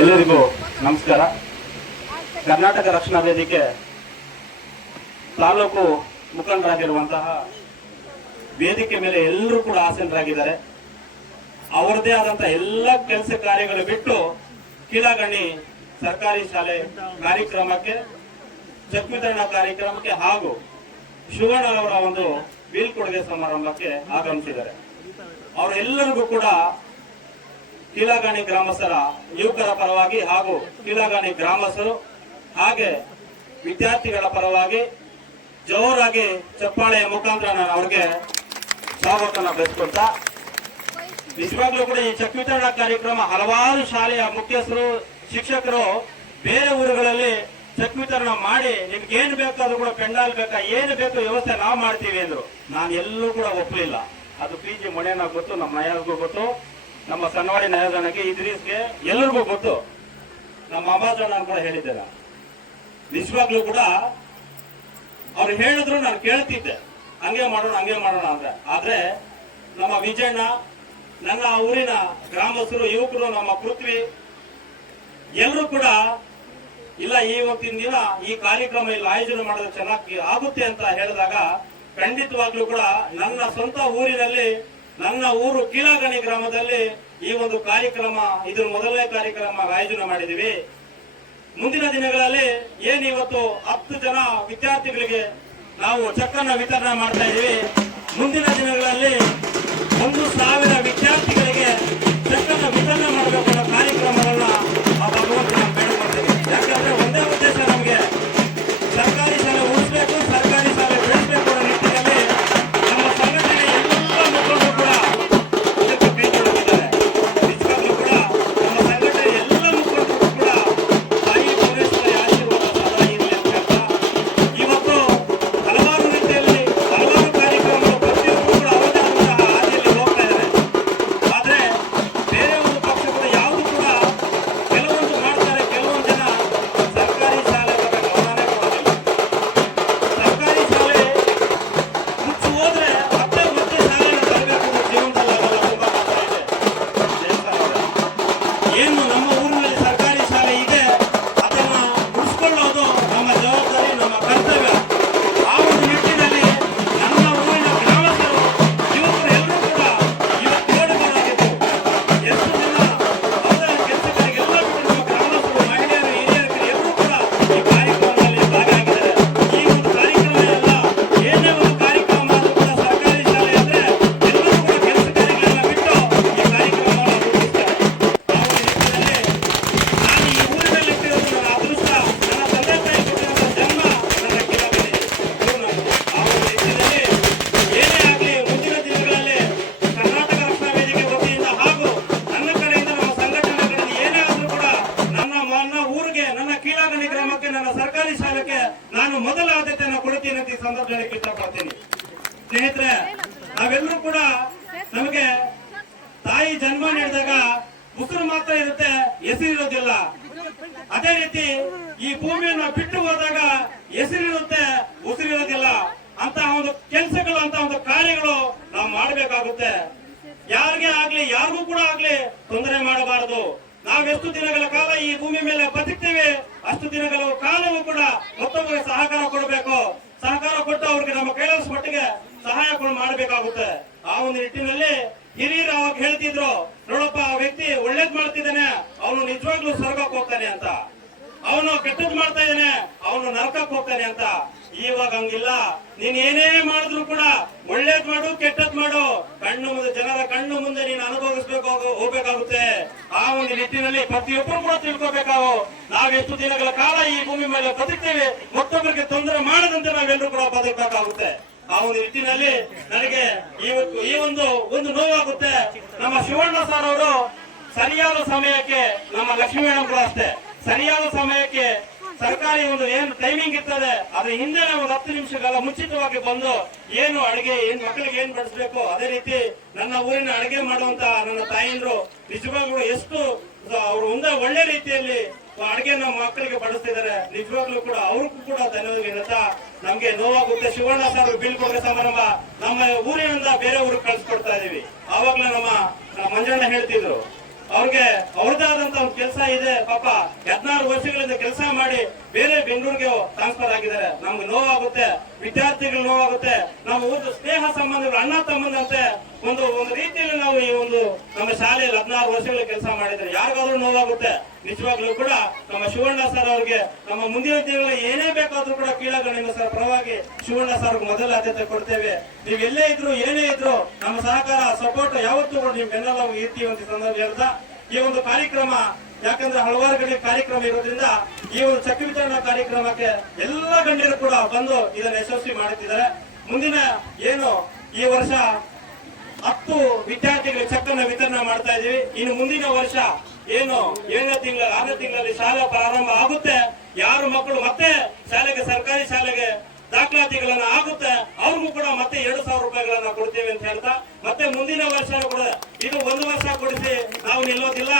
ಎಲ್ಲರಿಗೂ ನಮಸ್ಕಾರ. ಕರ್ನಾಟಕ ರಕ್ಷಣಾ ವೇದಿಕೆ ತಾಲೂಕು ಮುಖಂಡರಾಗಿರುವಂತಹ ವೇದಿಕೆ ಮೇಲೆ ಎಲ್ಲರೂ ಕೂಡ ಆಸೀನರಾಗಿದ್ದಾರೆ. ಅವರದೇ ಆದಂತಹ ಎಲ್ಲ ಕೆಲಸ ಕಾರ್ಯಗಳು ಬಿಟ್ಟು ಕೀಳಗಣಿ ಸರ್ಕಾರಿ ಶಾಲೆ ಕಾರ್ಯಕ್ರಮಕ್ಕೆ, ಚೆಕ್ ವಿತರಣಾ ಕಾರ್ಯಕ್ರಮಕ್ಕೆ ಹಾಗೂ ಶಿವಣ್ಣ ಅವರ ಒಂದು ಬೀಳ್ಕೊಡುಗೆ ಸಮಾರಂಭಕ್ಕೆ ಆಗಮಿಸಿದ್ದಾರೆ. ಅವರೆಲ್ಲರಿಗೂ ಕೂಡ ಕೀಳಗಣಿ ಗ್ರಾಮಸ್ಥರ ಯುವಕರ ಪರವಾಗಿ ಹಾಗೂ ಕೀಳಗಣಿ ಗ್ರಾಮಸ್ಥರು ಹಾಗೆ ವಿದ್ಯಾರ್ಥಿಗಳ ಪರವಾಗಿ ಜೋರಾಗಿ ಚಪ್ಪಾಳೆಯ ಮುಖಾಂತರ ನಾನು ಅವ್ರಿಗೆ ಸ್ವಾಗತನ ಬಯಸ್ಕೊಳ್ತಾ, ನಿಜವಾಗ್ಲೂ ಕೂಡ ಈ ಚೆಕ್ ವಿತರಣಾ ಕಾರ್ಯಕ್ರಮ ಹಲವಾರು ಶಾಲೆಯ ಮುಖ್ಯಸ್ಥರು, ಶಿಕ್ಷಕರು ಬೇರೆ ಊರುಗಳಲ್ಲಿ ಚೆಕ್ ವಿತರಣೆ ಮಾಡಿ ನಿಮ್ಗೆ ಏನು ಬೇಕಾದ್ರೂ ಕೂಡ ಪೆಂಡಾಲ್ ಬೇಕಾ ಏನು ಬೇಕು ವ್ಯವಸ್ಥೆ ನಾವು ಮಾಡ್ತೀವಿ ಅಂದ್ರು. ನಾನು ಎಲ್ಲೂ ಕೂಡ ಒಪ್ಪಲಿಲ್ಲ. ಅದು PG ಮಣಿಯನ್ನ ಗೊತ್ತು, ನಮ್ಮ ನಯಾಜ್ಗೂ ಗೊತ್ತು, ನಮ್ಮ ಸನ್ನವಾಡಿ ನಯಾಜನಿಗೆ, ಇದ್ರೀಸ್ಗೆ ಎಲ್ಲರಿಗೂ ಗೊತ್ತು. ನಮ್ಮ ಅಬ್ಬಾಜಣ್ಣ ಕೂಡ ಹೇಳಿದ್ದೆ. ನಾನು ನಿಜವಾಗ್ಲೂ ಕೂಡ ಅವ್ರು ಹೇಳಿದ್ರು ನಾನು ಕೇಳ್ತಿದ್ದೆ, ಹಂಗೆ ಮಾಡೋಣ ಅಂತ. ಆದ್ರೆ ನಮ್ಮ ವಿಜಯಣ್ಣ, ನನ್ನ ಊರಿನ ಗ್ರಾಮಸ್ಥರು, ಯುವಕರು, ನಮ್ಮ ಪೃಥ್ವಿ ಎಲ್ಲರೂ ಕೂಡ ಇಲ್ಲ ಇವತ್ತಿನ ದಿನ ಈ ಕಾರ್ಯಕ್ರಮ ಇಲ್ಲಿ ಆಯೋಜನೆ ಮಾಡೋದು ಚೆನ್ನಾಗಿ ಆಗುತ್ತೆ ಅಂತ ಹೇಳಿದಾಗ ಖಂಡಿತವಾಗ್ಲೂ ಕೂಡ ನನ್ನ ಸ್ವಂತ ಊರಿನಲ್ಲಿ, ನನ್ನ ಊರು ಕೀಳಗಣಿ ಗ್ರಾಮದಲ್ಲಿ ಈ ಒಂದು ಕಾರ್ಯಕ್ರಮ, ಇದು ಮೊದಲನೇ ಕಾರ್ಯಕ್ರಮ ಆಯೋಜನೆ ಮಾಡಿದೀವಿ. ಮುಂದಿನ ದಿನಗಳಲ್ಲಿ ಏನ್ ಇವತ್ತು 10 ಜನ ವಿದ್ಯಾರ್ಥಿಗಳಿಗೆ ನಾವು ಚೆಕ್ ಅನ್ನ ವಿತರಣೆ ಮಾಡ್ತಾ ಇದೀವಿ. ಮುಂದಿನ ದಿನಗಳಲ್ಲಿ 1,000 ವಿದ್ಯಾರ್ಥಿಗಳಿಗೆ ಚೆಕ್ ಅನ್ನ ವಿತರಣೆ ಮಾಡಬೇಕು ಅನ್ನೋ ಕಾರ್ಯಕ್ರಮವನ್ನ ಆ ಭಗವಂತ ನಾವು ಬೇಡಿಕೊಳ್ತೀವಿ. ಯಾಕಂದ್ರೆ ಒಂದೇ ಉದ್ದೇಶ, ನಮಗೆ ಸರ್ಕಾರಿ ಶಾಲೆ ಉಳಿಸಬೇಕು, ಸರ್ಕಾರಿ ಶಾಲೆ ಬೆಳೆಸಬೇಕು ಅನ್ನೋ ನಿಟ್ಟಿನಲ್ಲಿ ನಮ್ಮ ಸಂಘಟನೆ ಎಲ್ಲ ಮುಖಂಡರು ಕೂಡ ಇದಕ್ಕೆ ಕೈ ಕೊಡುತ್ತಿದ್ದಾರೆ. ನಿಜವಾಗ್ಲೂ ಕೂಡ ನಮ್ಮ ಸಂಘಟನೆ ಎಲ್ಲ ಮುಖಂಡರು ಕೂಡ ತಾಯಿ ಭುವನೇಶ್ವರಿ ಆಶೀರ್ವಾದ ಸದಾ ಇರಲಿ ಅಂತ ಹೇಳ್ತಾ, ಇವತ್ತು ಹಲವಾರು ರೀತಿಯಲ್ಲಿ ಹಲವಾರು ಕಾರ್ಯಕ್ರಮಗಳು ಪ್ರತಿಯೊಬ್ಬರು ಕೂಡ ಅವರದೇ ಆದಂತಹ ಹಾದಿಯಲ್ಲಿ ಹೋಗ್ತಾ ಇದ್ದಾರೆ. ಆದ್ರೆ ಬೇರೆ ಒಂದು ಪಕ್ಷ ಕೂಡ ಯಾವುದು ಕೂಡ ಕೆಲವೊಂದು ಮಾಡ್ತಾರೆ, ಕೆಲವೊಂದು ಜನ ಸರ್ಕಾರಿ ಶಾಲೆ ಬಗ್ಗೆ ಗಮನನೇ ಕೊಡೋದಿಲ್ಲ. ಸರ್ಕಾರಿ ಶಾಲೆ ಮುಚ್ಚಿ ಹೋದ್ರೆ ಮತ್ತೆ ಶಾಲೆನ ತರಬೇಕು ಅನ್ನೋ ಜೀವನದಲ್ಲಿ ಆಗಲ್ಲ. ತುಂಬಾ ಕಷ್ಟ ಇದೆ. ಏನು ನಮ್ಮ ಊರಿನಲ್ಲಿ ಸರ್ಕಾರಿ ಶಾಲೆ ಇದೆ ಅದನ್ನ ಉಳಿಸ್ಕೊಳ್ಳೋದು ನಮ್ಮ ಜವಾಬ್ದಾರಿ, ನಮ್ಮ ಕರ್ತವ್ಯ. ಆ ಒಂದು ನಿಟ್ಟಿನಲ್ಲಿ ನನ್ನ ಊರಿನ ಗ್ರಾಮಸ್ಥರು, ಯುವಕರು ಎಲ್ಲರೂ ಕೂಡ ಇವತ್ತು ನೋಡಬಹುದಾಗಿತ್ತು. ಎಷ್ಟು ಜನ ಅವರ ಕೆಲಸಗಳಿಗೆಲ್ಲ ಬಿಟ್ಟು ನಮ್ಮ ಗ್ರಾಮಸ್ಥರು, ಮಹಿಳೆಯರು, ಹಿರಿಯರು ಎಲ್ಲರೂ ಕೂಡ ಈ ಕಾರ್ಯಕ್ರಮದಲ್ಲಿ ಭಾಗಿಯಾಗಿದ್ದಾರೆ. ಈ ಒಂದು ಕಾರ್ಯಕ್ರಮ ಎಲ್ಲ ಏನೇ ಒಂದು ಕಾರ್ಯಕ್ರಮ ಆದ್ರೂ ಕೂಡ ಸರ್ಕಾರಿ ಶಾಲೆ ಅಂದ್ರೆ ಎಲ್ಲರೂ ಕೂಡ ಕೆಲಸ ಕಾರ್ಯಗಳನ್ನ ಬಿಟ್ಟು ಈ ಕಾರ್ಯಕ್ರಮವನ್ನು ರೂಪಿಸ್ತಾರೆ. ಆ ಒಂದು ನಿಟ್ಟಿನಲ್ಲಿ ನಾನು ಈ ಊರಿನಲ್ಲಿ ಇಟ್ಟಿರೋದು ನನ್ನ ಅದೃಷ್ಟ, ನನ್ನ ತಂದೆ ತಾಯಿ ಕೊಟ್ಟಿರುವಂತಹ ಜನ್ಮ, ನನ್ನ ಕೀಳಗಣಿ ಇದು ನನ್ನದು. ಆ ಒಂದು ನಿಟ್ಟಿನಲ್ಲಿ ಏನೇ ಆಗಲಿ ಮುಂದಿನ ದಿನಗಳಲ್ಲಿ ಕರ್ನಾಟಕ ರಕ್ಷಣಾ ವೇದಿಕೆ ವತಿಯಿಂದ ಹಾಗೂ ನನ್ನ ಕಡೆಯಿಂದ, ನಮ್ಮ ಸಂಘಟನೆ ಕಡೆಯಿಂದ ಏನೇ ಆದ್ರೂ ಕೂಡ ನನ್ನ ಊರಿಗೆ, ನನ್ನ ಕೀಳಗಣಿ ಗ್ರಾಮಕ್ಕೆ, ನನ್ನ ಸರ್ಕಾರಿ ಶಾಲೆಗೆ ನಾನು ಮೊದಲ ಆದ್ಯತೆಯನ್ನು ಕೊಡ್ತೀನಿ ಅಂತ ಈ ಸಂದರ್ಭದಲ್ಲಿ ಇಷ್ಟಪಡ್ತೀನಿ. ಸ್ನೇಹಿತರೆ, ನಾವೆಲ್ಲರೂ ಕೂಡ ನಮಗೆ ತಾಯಿ ಜನ್ಮ ನೀಡಿದಾಗ ಉಸಿರು ಮಾತ್ರ ಇರುತ್ತೆ, ಹೆಸರಿರೋದಿಲ್ಲ. ಅದೇ ರೀತಿ ಈ ಭೂಮಿಯನ್ನು ಬಿಟ್ಟು ಹೋದಾಗ ಹೆಸರಿರುತ್ತೆ, ಉಸಿರಿರೋದಿಲ್ಲ. ಅಂತ ಒಂದು ಕೆಲಸಗಳು, ಅಂತ ಒಂದು ಕಾರ್ಯಗಳು ನಾವು ಮಾಡಬೇಕಾಗುತ್ತೆ. ಯಾರಿಗೇ ಆಗ್ಲಿ, ಯಾರಿಗೂ ಕೂಡ ಆಗ್ಲಿ ತೊಂದರೆ ಮಾಡಬಾರದು. ನಾವೆಷ್ಟು ದಿನಗಳ ಕಾಲ ಈ ಭೂಮಿ ಮೇಲೆ ಬದುಕ್ತೇವೆ ಅಷ್ಟು ದಿನಗಳ ಕಾಲವೂ ಕೂಡ ಮತ್ತೊಬ್ಬರಿಗೆ ಸಹಕಾರ ಕೊಡಬೇಕು. ಸಹಕಾರ ಕೊಟ್ಟು ಅವ್ರಿಗೆ ನಮ್ಮ ಕೈಲಾದ ಮಟ್ಟಿಗೆ ಸಹಾಯ ಮಾಡಬೇಕಾಗುತ್ತೆ. ಆ ಒಂದು ನಿಟ್ಟಿನಲ್ಲಿ ಹಿರಿಯರು ಅವಾಗ ಹೇಳ್ತಿದ್ರು, ನೋಡಪ್ಪ ಆ ವ್ಯಕ್ತಿ ಒಳ್ಳೇದ್ ಮಾಡ್ತಿದ್ದಾನೆ, ಅವನು ನಿಜವಾಗ್ಲೂ ಸ್ವರ್ಗಕ್ಕೆ ಹೋಗ್ತಾನೆ ಅಂತ, ಅವನು ಕೆಟ್ಟದ್ ಮಾಡ್ತಾ ಇದ್ದಾನೆ, ಅವನು ನರಕಕ್ಕೆ ಹೋಗ್ತಾನೆ ಅಂತ. ಇವಾಗ ಹಂಗಿಲ್ಲ. ನೀನ್ ಏನೇ ಮಾಡಿದ್ರು ಕೂಡ ಒಳ್ಳೇದ್ ಮಾಡು, ಕೆಟ್ಟದ್ ಮಾಡು, ಕಣ್ಣು ಮುಂದೆ, ಜನರ ಕಣ್ಣು ಮುಂದೆ ನೀನು ಹೋಗ್ಬೇಕಾಗುತ್ತೆ. ಆ ಒಂದು ನಿಟ್ಟಿನಲ್ಲಿ ಪ್ರತಿಯೊಬ್ಬರು ಕೂಡ ತಿಳ್ಕೋಬೇಕಾವು. ನಾವೆಷ್ಟು ದಿನಗಳ ಕಾಲ ಈ ಭೂಮಿ ಮೇಲೆ ಬದುಕ್ತೇವೆ, ಮತ್ತೊಬ್ಬರಿಗೆ ತೊಂದರೆ ಮಾಡದಂತೆ ನಾವೆಲ್ಲರೂ ಕೂಡ ಬದುಕಬೇಕಾಗುತ್ತೆ. ಆ ಒಂದು ನಿಟ್ಟಿನಲ್ಲಿ ನನಗೆ ಇವತ್ತು ಈ ಒಂದು ನೋವಾಗುತ್ತೆ. ನಮ್ಮ ಶಿವಣ್ಣ ಸರ್ ಅವರು ಸರಿಯಾದ ಸಮಯಕ್ಕೆ, ನಮ್ಮ ಲಕ್ಷ್ಮೀ ಮೇಡಮ್ ಕೂಡ ಅಷ್ಟೇ, ಸರಿಯಾದ ಸಮಯಕ್ಕೆ ಸರ್ಕಾರಿ ಒಂದು ಏನು ಟೈಮಿಂಗ್ ಇರ್ತದೆ ಅದ್ರ ಹಿಂದೆ ಒಂದು 10 ನಿಮಿಷಗಳ ಮುಂಚಿತವಾಗಿ ಬಂದು ಏನು ಅಡಿಗೆ, ಮಕ್ಕಳಿಗೆ ಏನ್ ಬಡಿಸ್ಬೇಕು, ಅದೇ ರೀತಿ ನನ್ನ ಊರಿನ ಅಡಿಗೆ ಮಾಡುವಂತ ನನ್ನ ತಾಯಂದ್ರು ನಿಜವಾಗ್ಲೂ ಎಷ್ಟು ಅವರು ಮುಂದೆ ಒಳ್ಳೆ ರೀತಿಯಲ್ಲಿ ಅಡಿಗೆ ನಮ್ಮ ಮಕ್ಕಳಿಗೆ ಬಡಿಸ್ತಿದ್ದಾರೆ. ನಿಜವಾಗ್ಲೂ ಕೂಡ ಅವ್ರಿಗೂ ಕೂಡ ಧನ್ಯವಾದ ಹೇಳ್ತಾ, ನಮ್ಗೆ ನೋವಾಗುತ್ತೆ. ಶಿವಣ್ಣ ಸರ್ ಬೀಳ್ಕೊಡುಗೆ ಸಮಾರಂಭ ನಮ್ಮ ಊರಿನಿಂದ ಬೇರೆ ಊರಿಗೆ ಕಳ್ಸಿಕೊಡ್ತಾ ಇದೀವಿ. ಆವಾಗ್ಲೇ ನಮ್ಮ ಮಂಜಣ್ಣ ಹೇಳ್ತಿದ್ರು, ಅವ್ರಿಗೆ ಅವ್ರದೇ ಆದಂತ ಒಂದು ಕೆಲಸ ಇದೆ. ಪಾಪ 14 ವರ್ಷಗಳಿಂದ ಕೆಲಸ ಮಾಡಿ ಬೇರೆ ಬೆಂಗಳೂರಿಗೆ ಟ್ರಾನ್ಸ್ಫರ್ ಆಗಿದ್ದಾರೆ. ನಮ್ಗೆ ನೋವಾಗುತ್ತೆ, ವಿದ್ಯಾರ್ಥಿಗಳು ನೋವಾಗುತ್ತೆ. ನಾವು ಒಂದು ಸ್ನೇಹ ಸಂಬಂಧಗಳು, ಅಣ್ಣ ತಮ್ಮಂದಂತೆ ಒಂದು ರೀತಿಯಲ್ಲಿ ನಾವು ಈ ಒಂದು ನಮ್ಮ ಶಾಲೆಯಲ್ಲಿ 16 ವರ್ಷಗಳ ಕೆಲಸ ಮಾಡಿದ್ದಾರೆ. ಯಾರಿಗಾದ್ರೂ ನೋವಾಗುತ್ತೆ. ನಿಜವಾಗ್ಲೂ ಕೂಡ ನಮ್ಮ ಶಿವಣ್ಣ ಸರ್ ಅವ್ರಿಗೆ ನಮ್ಮ ಮುಂದಿನ ದಿನಗಳಲ್ಲಿ ಏನೇ ಬೇಕಾದ್ರೂ ಕೂಡ ಕೀಳಗಣ್ಣಿನ ಸರ್ ಪರವಾಗಿ ಶಿವಣ್ಣ ಸರ್ ಮೊದಲ ಆದ್ಯತೆ ಕೊಡ್ತೇವೆ. ನೀವು ಎಲ್ಲೇ ಇದ್ರು ಏನೇ ಇದ್ರು ನಮ್ಮ ಸಹಕಾರ ಸಪೋರ್ಟ್ ಯಾವತ್ತೂ ಕೂಡ ನೀವು ಬೆನ್ನೆಲ್ಲ ಇರ್ತೀವಿ ಅಂತ ಸಂದರ್ಭ ಹೇಳ್ತಾ ಈ ಒಂದು ಕಾರ್ಯಕ್ರಮ, ಯಾಕಂದ್ರೆ ಹಲವಾರು ಗಂಟೆ ಕಾರ್ಯಕ್ರಮ ಇರೋದ್ರಿಂದ ಈ ಒಂದು ಚಕ್ರ ವಿತರಣಾ ಕಾರ್ಯಕ್ರಮಕ್ಕೆ ಎಲ್ಲ ಗಣ್ಯರು ಕೂಡ ಬಂದು ಇದನ್ನು ಯಶಸ್ವಿ ಮಾಡುತ್ತಿದ್ದಾರೆ. ಮುಂದಿನ ಏನು ಈ ವರ್ಷ 10 ವಿದ್ಯಾರ್ಥಿಗಳಿಗೆ ಚೆಕ್ಕನ್ನು ವಿತರಣೆ ಮಾಡ್ತಾ ಇದೀವಿ. ಇನ್ನು ಮುಂದಿನ ವರ್ಷ ಏನು 7ನೇ ತಿಂಗಳ 6ನೇ ತಿಂಗಳಲ್ಲಿ ಶಾಲೆ ಪ್ರಾರಂಭ ಆಗುತ್ತೆ. ಯಾರು ಮಕ್ಕಳು ಮತ್ತೆ ಶಾಲೆಗೆ ಸರ್ಕಾರಿ ಶಾಲೆಗೆ ದಾಖಲಾತಿಗಳನ್ನ ಆಗುತ್ತೆ ಅವ್ರಿಗೂ ಕೂಡ ಮತ್ತೆ 2,000 ರೂಪಾಯಿಗಳನ್ನ ಕೊಡ್ತೇವೆ ಅಂತ ಹೇಳ್ತಾ ಮತ್ತೆ ಮುಂದಿನ ವರ್ಷ ಕೂಡ ಇದು 1 ವರ್ಷ ಕೊಡಿಸಿ ನಾವು ನಿಲ್ಲೋದಿಲ್ಲ.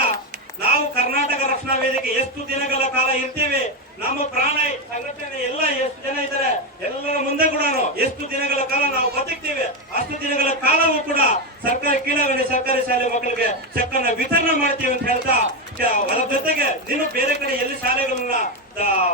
ನಾವು ಕರ್ನಾಟಕ ರಕ್ಷಣಾ ವೇದಿಕೆ ಎಷ್ಟು ದಿನಗಳ ಕಾಲ ಇರ್ತೀವಿ, ನಮ್ಮ ಪ್ರಾಣ ಸಂಘಟನೆ ಎಲ್ಲ ಎಷ್ಟು ಜನ ಇದ್ದಾರೆ ಎಲ್ಲರ ಮುಂದೆ ಕೂಡ ಎಷ್ಟು ದಿನಗಳ ಕಾಲ ನಾವು ಬದುಕ್ತೀವಿ ಅಷ್ಟು ದಿನಗಳ ಕಾಲವೂ ಕೂಡ ಸರ್ಕಾರಿ ಕೀಳಗಣಿ ಸರ್ಕಾರಿ ಶಾಲೆ ಮಕ್ಕಳಿಗೆ ಚೆಕ್ ಅನ್ನ ವಿತರಣೆ ಮಾಡ್ತೀವಿ ಅಂತ ಹೇಳ್ತಾ ಅದರ ಜೊತೆಗೆ ನೀನು ಬೇರೆ ಕಡೆ ಎಲ್ಲಿ ಶಾಲೆಗಳನ್ನ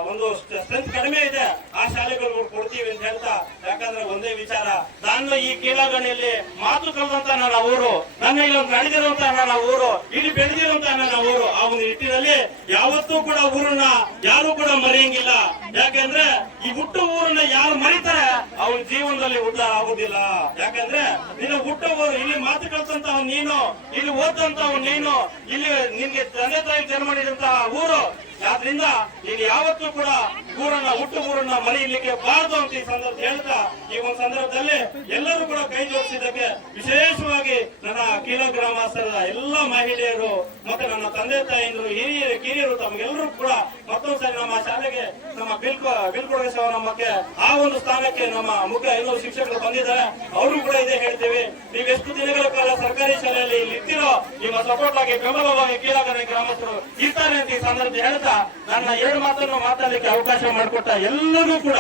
ಒಂದು ಸ್ಟ್ರೆಂತ್ ಕಡಿಮೆ ಇದೆ ಆ ಶಾಲೆಗಳು ಕೊಡ್ತೀವಿ ಅಂತ ಹೇಳ್ತಾ, ಯಾಕಂದ್ರೆ ಒಂದೇ ವಿಚಾರ, ನಾನು ಈ ಕೀಳಗಣಿಯಲ್ಲಿ ಮಾತು ಕಳೆದಂತ ನನ್ನ ಊರು, ನನ್ನ ಇಲ್ಲೊಂದು ನಡೆದಿರುವಂತ ನನ್ನ ಊರು, ಇಲ್ಲಿ ಬೆಳೆದಿರುವಂತ ನನ್ನ ಊರು. ಆ ಒಂದು ನಿಟ್ಟಿನಲ್ಲಿ ಯಾವತ್ತೂ ಕೂಡ ಊರನ್ನ ಯಾರು ಕೂಡ ಮರೆಯಂಗಿಲ್ಲ. ಯಾಕೆಂದ್ರೆ ಈ ಹುಟ್ಟು ಊರನ್ನ ಯಾರು ಮರಿತಾರೆ ಅವ್ರ ಜೀವನದಲ್ಲಿ ಉದ್ಧಾರ ಆಗುದಿಲ್ಲ. ಯಾಕಂದ್ರೆ ನೀನು ಹುಟ್ಟು ಊರು, ಇಲ್ಲಿ ಮಾತು ಕಲ್ತಂತಹ ನೀನು, ಇಲ್ಲಿ ಓದಂತಹ ನೀನು, ಇಲ್ಲಿ ನಿನ್ಗೆ ತಂದೆ ತಾಯಿ ಜನ್ಮ ನೀಡಿದಂತಹ ಊರು. ಆದ್ರಿಂದ ನೀನು ಯಾವತ್ತೂ ಕೂಡ ಹುಟ್ಟು ಊರನ್ನ ಮರೆಯಲಿಕ್ಕೆ ಬಾರದು ಅಂತ ಈ ಸಂದರ್ಭ ಹೇಳ್ತಾ ಈ ಒಂದು ಸಂದರ್ಭದಲ್ಲಿ ಎಲ್ಲರೂ ಕೂಡ ಕೈ ಜೋಡಿಸಿದ್ದಕ್ಕೆ ವಿಶೇಷವಾಗಿ ನನ್ನ ಕೀಲ ಗ್ರಾಮಸ್ಥರ ಎಲ್ಲ ಮಹಿಳೆಯರು ಮತ್ತೆ ನನ್ನ ತಂದೆ ತಾಯಿಯರು ಹಿರಿಯರು ಕಿರಿಯರು ತಮಗೆಲ್ಲರೂ ಕೂಡ ಮತ್ತೊಂದು ಸಾರಿ ನಮ್ಮ ಶಾಲೆಗೆ ನಮ್ಮ ಬೀಳ್ಕೊಡುಗೆ ನಮ್ಮಕ್ಕೆ ಆ ಒಂದು ಸ್ಥಾನಕ್ಕೆ ನಮ್ಮ ಮುಖ್ಯ 500 ಶಿಕ್ಷಕರು ಬಂದಿದ್ದಾರೆ. ಅವರು ಕೂಡ ಇದೇ ಹೇಳ್ತೀವಿ, ನೀವೆಷ್ಟು ದಿನಗಳ ಕಾಲ ಸರ್ಕಾರಿ ಶಾಲೆಯಲ್ಲಿ ಇಲ್ಲಿ ಇರ್ತೀರೋ ನಿಮ್ಮ ಸಪೋರ್ಟ್ ಆಗಿ ಬೆಂಬಲವಾಗಿ ಕೀಲಗಣಿ ಗ್ರಾಮಸ್ಥರು ಇರ್ತಾರೆ ಅಂತ ಈ ಸಂದರ್ಭ ಹೇಳ್ತಾ ನನ್ನ 2 ಮಾತನ್ನು ಮಾತಾಡಲಿಕ್ಕೆ ಅವಕಾಶ ಮಾಡಿಕೊಟ್ಟ ಎಲ್ಲರಿಗೂ ಕೂಡ,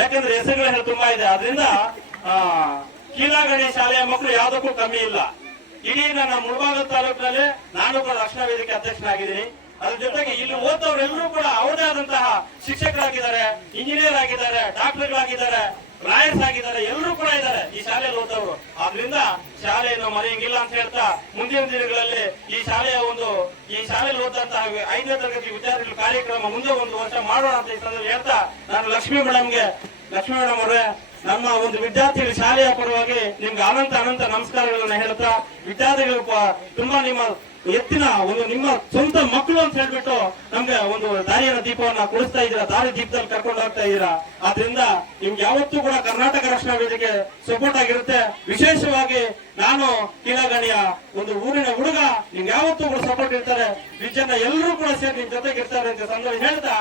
ಯಾಕಂದ್ರೆ ಹೆಸರುಗಳು ತುಂಬಾ ಇದೆ, ಆದ್ರಿಂದ ಕೀಲಗಣಿ ಶಾಲೆಯ ಮಕ್ಕಳು ಯಾವುದಕ್ಕೂ ಕಮ್ಮಿ ಇಲ್ಲ. ಇಡೀ ನನ್ನ ಮುಳಬಾಗಿಲು ತಾಲೂಕಿನಲ್ಲಿ ನಾನು ಕೂಡ ರಕ್ಷಣಾ ವೇದಿಕೆ ಅಧ್ಯಕ್ಷನಾಗಿದ್ದೀನಿ. ಅದ್ರ ಜೊತೆಗೆ ಇಲ್ಲಿ ಓದೋರೆಲ್ಲರೂ ಕೂಡ ಅವರದೇ ಆದಂತಹ ಶಿಕ್ಷಕರಾಗಿದ್ದಾರೆ, ಇಂಜಿನಿಯರ್ ಆಗಿದ್ದಾರೆ, ಡಾಕ್ಟರ್ಗಳಾಗಿದ್ದಾರೆ, ಲಾಯರ್ಸ್ ಆಗಿದ್ದಾರೆ, ಎಲ್ಲರೂ ಕೂಡ ಇದ್ದಾರೆ ಈ ಶಾಲೆಯಲ್ಲಿ ಓದೋರು. ಆದ್ರಿಂದ ಶಾಲೆಯನ್ನು ಮರೆಯಂಗಿಲ್ಲ ಅಂತ ಹೇಳ್ತಾ ಮುಂದಿನ ದಿನಗಳಲ್ಲಿ ಈ ಶಾಲೆಯಲ್ಲಿ ಓದಂತಹ 5ನೇ ತರಗತಿ ವಿದ್ಯಾರ್ಥಿಗಳ ಕಾರ್ಯಕ್ರಮ ಮುಂದೆ 1 ವರ್ಷ ಮಾಡೋಣ ಅಂತ ಈ ಸಂದರ್ಭ ಹೇಳ್ತಾ ನಾನು ಲಕ್ಷ್ಮೀ ಮೇಡಮ್ ಅವರೇ ನಮ್ಮ ಒಂದು ವಿದ್ಯಾರ್ಥಿಗಳ ಶಾಲೆಯ ಪರವಾಗಿ ನಿಮ್ಗೆ ಅನಂತ ನಮಸ್ಕಾರಗಳನ್ನ ಹೇಳ್ತಾ, ವಿದ್ಯಾರ್ಥಿಗಳು ತುಂಬಾ ನಿಮ್ಮ ಎತ್ತಿನ ಒಂದು ನಿಮ್ಮ ಸ್ವಂತ ಮಕ್ಕಳು ಅಂತ ಹೇಳ್ಬಿಟ್ಟು ನಮ್ಗೆ ಒಂದು ದಾರಿಯ ದೀಪವನ್ನ ಕೊಡಿಸ್ತಾ ಇದ್ದೀರಾ, ದಾರಿ ದೀಪದಲ್ಲಿ ಕರ್ಕೊಂಡು ಹೋಗ್ತಾ ಇದ್ದೀರಾ. ಆದ್ರಿಂದ ನಿಮ್ಗೆ ಯಾವತ್ತೂ ಕೂಡ ಕರ್ನಾಟಕ ರಕ್ಷಣಾ ವೇದಿಕೆ ಸಪೋರ್ಟ್ ಆಗಿರುತ್ತೆ. ವಿಶೇಷವಾಗಿ ನಾನು ಕೀಳಗಣಿಯ ಒಂದು ಊರಿನ ಹುಡುಗ, ನಿಮ್ಗೆ ಯಾವತ್ತೂ ಕೂಡ ಸಪೋರ್ಟ್ ಇರ್ತಾರೆ. ವಿಜಯನ ಎಲ್ಲರೂ ಕೂಡ ಸೇರಿ ನಿಮ್ ಜೊತೆಗೆ ಇರ್ತಾರೆ ಅಂತ ಸಂದರ್ಭ ಹೇಳ್ತಾ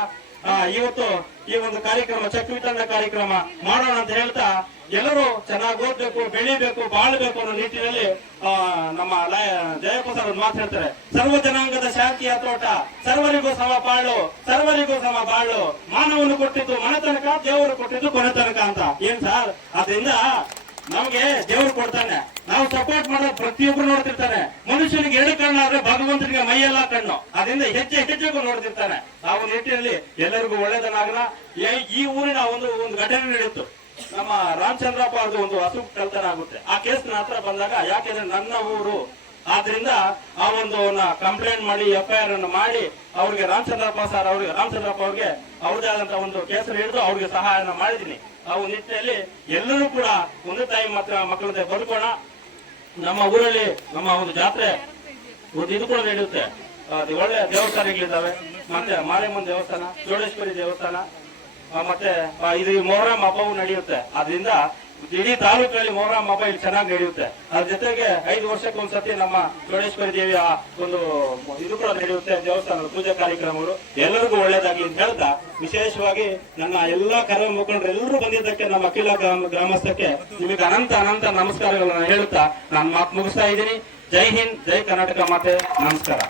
ಇವತ್ತು ಈ ಒಂದು ಕಾರ್ಯಕ್ರಮ ಚಕ್ರ ವಿತರಣಾ ಕಾರ್ಯಕ್ರಮ ಮಾಡೋಣ ಅಂತ ಹೇಳ್ತಾ ಎಲ್ಲರೂ ಚೆನ್ನಾಗಿ ಓದ್ಬೇಕು, ಬೆಳಿಬೇಕು, ಬಾಳ್ಬೇಕು ಅನ್ನೋ ನಿಟ್ಟಿನಲ್ಲಿ ನಮ್ಮ ಜಯಪ್ಪ ಸರ್ ಮಾತು ಹೇಳ್ತಾರೆ, ಸರ್ವ ಜನಾಂಗದ ಶಾಂತಿಯ ತೋಟ, ಸರ್ವರಿಗೂ ಸಮ ಬಾಳು, ಮಾನವನು ಕೊಟ್ಟಿದ್ದು ಮನೆತನಕ, ದೇವರು ಕೊಟ್ಟಿದ್ದು ಕೊನೆತನಕ ಅಂತ. ಏನ್ ಸರ್, ಅದರಿಂದ ನಮ್ಗೆ ದೇವ್ರು ಕೊಡ್ತಾನೆ, ನಾವು ಸಪೋರ್ಟ್ ಮಾಡೋದು ಪ್ರತಿಯೊಬ್ರು ನೋಡ್ತಿರ್ತಾನೆ. ಮನುಷ್ಯನಿಗೆ 2 ಕಣ್ಣು ಆದ್ರೆ ಭಗವಂತನಿಗೆ ಮೈಯೆಲ್ಲ ಕಣ್ಣು, ಅದರಿಂದ ಹೆಜ್ಜೆಗೂ ನೋಡ್ತಿರ್ತಾನೆ. ಆ ಒಂದು ನಿಟ್ಟಿನಲ್ಲಿ ಎಲ್ಲರಿಗೂ ಒಳ್ಳೇದನ್ನಾಗಲ್ಲ. ಈ ಊರಿನ ಒಂದು ಘಟನೆ ನಡೆಯಿತು, ನಮ್ಮ ರಾಮಚಂದ್ರಪ್ಪ ಅವ್ರದ್ದು ಒಂದು ಹಸು ಕಳ್ತನ ಆಗುತ್ತೆ. ಆ ಕೇಸ್ ಹತ್ರ ಬಂದಾಗ, ಯಾಕೆಂದ್ರೆ ನನ್ನ ಊರು, ಆದ್ರಿಂದ ಆ ಒಂದು ಕಂಪ್ಲೇಂಟ್ ಮಾಡಿ FIR ಅನ್ನು ಮಾಡಿ ಅವ್ರಿಗೆ ರಾಮಚಂದ್ರಪ್ಪ ಅವ್ರಿಗೆ ಅವ್ರದೇ ಆದಂತಹ ಒಂದು ಕೇಸನ್ನು ಹಿಡಿದು ಅವ್ರಿಗೆ ಸಹಾಯನ ಮಾಡಿದೀನಿ. ಆ ಒಂದು ನಿಟ್ಟಿನಲ್ಲಿ ಎಲ್ಲರೂ ಕೂಡ ಒಂದು ತಾಯಿ ಮಕ್ಕಳಂತೆ ಬದುಕೋಣ. ನಮ್ಮ ಊರಲ್ಲಿ ನಮ್ಮ ಒಂದು ಜಾತ್ರೆ ಒಂದು ಇದು ಕೂಡ ನಡೆಯುತ್ತೆ, ಒಳ್ಳೆ ದೇವಸ್ಥಾನಗಳಿದ್ದಾವೆ. ಮತ್ತೆ ಮಾರೇಮ್ಮನ ದೇವಸ್ಥಾನ, ಚೋಳೇಶ್ವರಿ ದೇವಸ್ಥಾನ, ಮತ್ತೆ ಇದು ಮೊಹರಂ ಹಬ್ಬವು ನಡೆಯುತ್ತೆ. ಅದರಿಂದ ಇಡೀ ತಾಲೂಕಿನಲ್ಲಿ ಮೊಹರಂ ಹಬ್ಬ ಇಲ್ಲಿ ಚೆನ್ನಾಗಿ ನಡೆಯುತ್ತೆ. ಅದ್ರ ಜೊತೆಗೆ 5 ವರ್ಷಕ್ಕೊಂದ್ಸತಿ ನಮ್ಮ ಚೋಳೇಶ್ವರಿ ದೇವಿಯ ಒಂದು ಇದು ಕೂಡ ನಡೆಯುತ್ತೆ, ದೇವಸ್ಥಾನದ ಪೂಜಾ ಕಾರ್ಯಕ್ರಮಗಳು. ಎಲ್ಲರಿಗೂ ಒಳ್ಳೇದಾಗ್ಲಿ ಅಂತ ಹೇಳ್ತಾ ವಿಶೇಷವಾಗಿ ನನ್ನ ಎಲ್ಲಾ ಕರ್ಮ ಮುಖಂಡರು ಎಲ್ಲರೂ ಬಂದಿದ್ದಕ್ಕೆ ನಮ್ಮ ಅಖಿಲ ಗ್ರಾಮಸ್ಥಕ್ಕೆ ನಿಮಗೆ ಅನಂತ ನಮಸ್ಕಾರಗಳನ್ನ ಹೇಳ್ತಾ ನಾನು ಮಾತು ಮುಗಿಸ್ತಾ ಇದ್ದೀನಿ. ಜೈ ಹಿಂದ್, ಜೈ ಕರ್ನಾಟಕ ಮಾತೆ, ನಮಸ್ಕಾರ.